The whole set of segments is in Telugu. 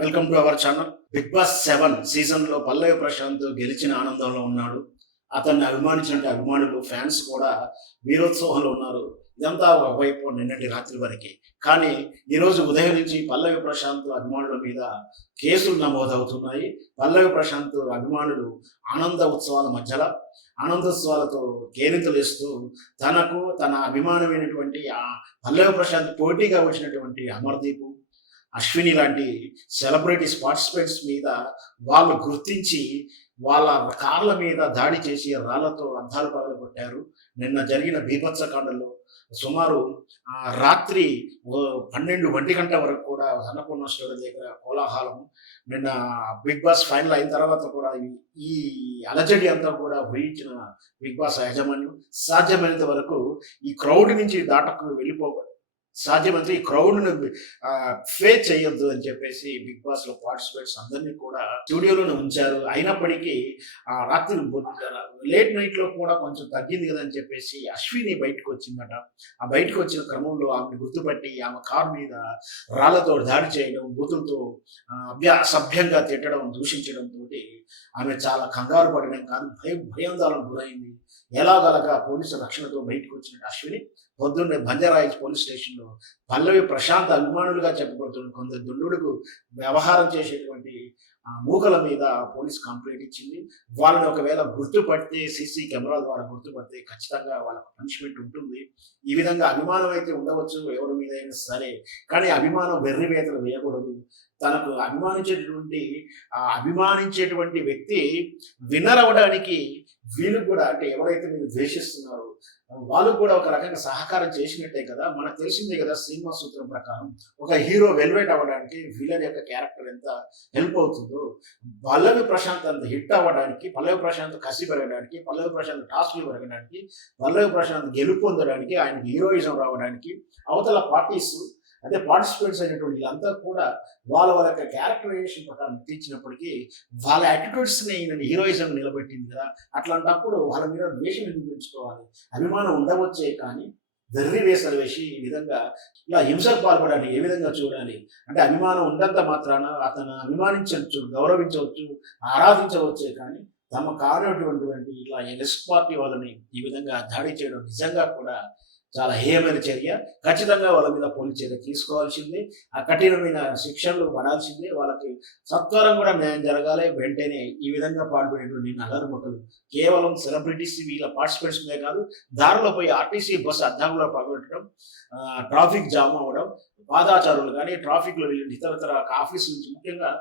Welcome to our channel. Bigg Boss 7 సీజన్‌లో పల్లవి ప్రశాంత్ గెలిచిన ఆనందంలో ఉన్నాడు. అతన్ని అభిమానించిన అభిమానులు, ఫ్యాన్స్ కూడా వీరోత్సవంలో ఉన్నారు. ఇదంతా ఒకవైపు నిన్నటి రాత్రి వరకే. కానీ ఈరోజు ఉదయం నుంచి పల్లవి ప్రశాంత్ అభిమానుల మీద కేసులు నమోదవుతున్నాయి. పల్లవి ప్రశాంత్ అభిమానులు ఆనంద ఉత్సవాల మధ్యలో ఆనందోత్సవాలతో కేరింతలేస్తూ తనకు తన అభిమానమైనటువంటి పల్లవి ప్రశాంత్ పోటీగా వచ్చినటువంటి అమర్దీప్, అశ్విని లాంటి సెలబ్రిటీస్ పార్టిసిపెంట్స్ మీద వాళ్ళు గుర్తించి వాళ్ళ కార్ల మీద దాడి చేసి రాళ్లతో అద్దాలు పగలగొట్టారు. నిన్న జరిగిన బీభత్సకాండలో సుమారు రాత్రి 12 గంటల వరకు కూడా అన్నపూర్ణ స్టూడియో దగ్గర కోలాహలం. నిన్న బిగ్ బాస్ ఫైనల్ అయిన తర్వాత కూడా ఈ అలజడి అంతా కూడా ఊహించిన బిగ్ బాస్ యాజమాన్యం సాధ్యమైనంత వరకు ఈ క్రౌడ్ నుంచి దాటకు వెళ్ళిపోవాలి, సాధ్యమైతే ఈ క్రౌడ్ను ఫేస్ చేయొద్దు అని చెప్పేసి బిగ్ బాస్ లో పార్టిసిపేట్స్ అందరినీ కూడా స్టూడియోలోనే ఉంచారు. అయినప్పటికీ రాత్రి లేట్ నైట్ లో కూడా కొంచెం తగ్గింది కదా అని చెప్పేసి అశ్విని బయటకు వచ్చిందట. ఆ బయటకు వచ్చిన క్రమంలో ఆమెను గుర్తుపట్టి ఆమె కారు మీద రాళ్లతో దాడి చేయడం, బూతులతో అసభ్యంగా తిట్టడం, దూషించడం తోటి ఆమె చాలా కంగారు పడడం కాదు, భయాందోళనకు గురైంది. ఎలాగలగా పోలీసు రక్షణతో బయటకు వచ్చినట్టు అశ్విని పొద్దున్నే బంజారాయిల్స్ పోలీస్ స్టేషన్లో పల్లవి ప్రశాంత్ అభిమానులుగా చెప్పబడుతున్న కొందరు దుండుడుకు వ్యవహారం చేసేటువంటి మూకల మీద పోలీస్ కంప్లైంట్ ఇచ్చింది. వాళ్ళని ఒకవేళ గుర్తుపడితే, సీసీ కెమెరాల ద్వారా గుర్తుపడితే ఖచ్చితంగా వాళ్ళకు పనిష్మెంట్ ఉంటుంది. ఈ విధంగా అభిమానం అయితే ఉండవచ్చు ఎవరి మీద అయినా సరే, కానీ అభిమానం వెర్రి వేతలు వేయకూడదు. తనకు అభిమానించేటువంటి వ్యక్తి విన్నర్ అవ్వడానికి వీళ్ళు కూడా, అంటే ఎవరైతే మీరు ద్వేషిస్తున్నారో వాళ్ళు కూడా ఒక రకంగా సహకారం చేసినట్టే కదా. మనకు తెలిసిందే కదా సినిమా సూత్రం ప్రకారం ఒక హీరో వెల్వేట్ అవ్వడానికి విలన్ యొక్క క్యారెక్టర్ ఎంత హెల్ప్ అవుతుందో, పల్లవి ప్రశాంత్ అంత హిట్ అవ్వడానికి, పల్లవి ప్రశాంత్ కసి పెరగడానికి, పల్లవి ప్రశాంత్ టాస్క్లు పెరగడానికి, పల్లవి ప్రశాంత్ గెలుపొందడానికి, ఆయనకి హీరోయిజం రావడానికి అవతల పార్టీస్ అదే పార్టిసిపేట్స్ అయినటువంటి వీళ్ళంతా కూడా వాళ్ళ యొక్క క్యారెక్టరైజేషన్ ప్రకారం తీర్చినప్పటికీ వాళ్ళ యాటిట్యూడ్స్ని హీరోయిజం నిలబెట్టింది కదా. అట్లాంటప్పుడు వాళ్ళ మీద ద్వేషం ఎందుకు పెంచుకోవాలి? అభిమానం ఉండవచ్చే కానీ వెర్రి వేసలు వేసి ఈ విధంగా ఇలా హింసకు పాల్పడాలి ఏ విధంగా చూడాలి? అంటే అభిమానం ఉన్నంత మాత్రాన అతను అభిమానించవచ్చు, గౌరవించవచ్చు, ఆరాధించవచ్చే కానీ తమ కానటువంటి ఇలా ఎగస్ట్ పార్టీ వాళ్ళని ఈ విధంగా దాడి చేయడం నిజంగా కూడా చాలా హేయమైన చర్య. ఖచ్చితంగా వాళ్ళ మీద పోలీస్ చర్య తీసుకోవాల్సిందే, ఆ కఠినమైన శిక్షలు పడాల్సిందే. వాళ్ళకి సత్వరం కూడా న్యాయం జరగాలి. వెంటనే ఈ విధంగా పాల్పడేటువంటి నల్లరుమొక్కలు కేవలం సెలబ్రిటీస్ వీళ్ళ పార్టిసిపేట్స్ మీద కాదు, దారిలో పోయి ఆర్టీసీ బస్సు అద్దంలో పగలగొట్టడం, ట్రాఫిక్ జామ్ అవ్వడం, పాదాచారులు కానీ ట్రాఫిక్లో వెళ్ళిన ఇతరతర ఆఫీస్ నుంచి ముఖ్యంగా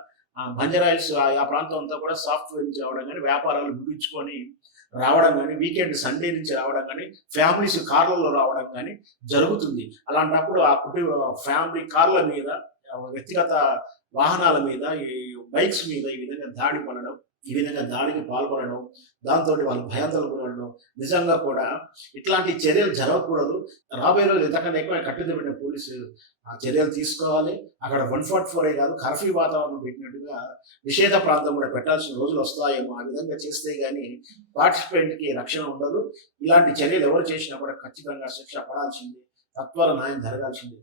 బంజారాయిల్స్ ఆ ప్రాంతం అంతా కూడా సాఫ్ట్వేర్ నుంచి రావడం కానీ, వ్యాపారాలు ముగించుకొని రావడం కానీ, వీకెండ్ సండే నుంచి రావడం కానీ, ఫ్యామిలీస్ కార్లలో రావడం కానీ జరుగుతుంది. అలాంటప్పుడు ఆ ఫ్యామిలీ కార్ల మీద, వ్యక్తిగత వాహనాల మీద, ఈ బైక్స్ మీద ఈ విధంగా దాడి పడడం, ఈ విధంగా దాడికి పాల్పడడం, దాంతో వాళ్ళు భయాందోళన గురవడం నిజంగా కూడా ఇట్లాంటి చర్యలు జరగకూడదు. రాబోయే రోజులు ఎంతకన్నా ఎక్కువ కట్టుదిట్టమైన పోలీసు చర్యలు తీసుకోవాలి. అక్కడ 144 కాదు, కర్ఫ్యూ వాతావరణం పెట్టినట్టుగా నిషేధ ప్రాంతం కూడా పెట్టాల్సిన రోజులు వస్తాయేమో. ఆ విధంగా చేస్తే కానీ పార్టిసిపెంట్కి రక్షణ ఉండదు. ఇలాంటి చర్యలు ఎవరు చేసినా కూడా ఖచ్చితంగా శిక్ష పడాల్సిందే, తత్వర న్యాయం జరగాల్సిందే.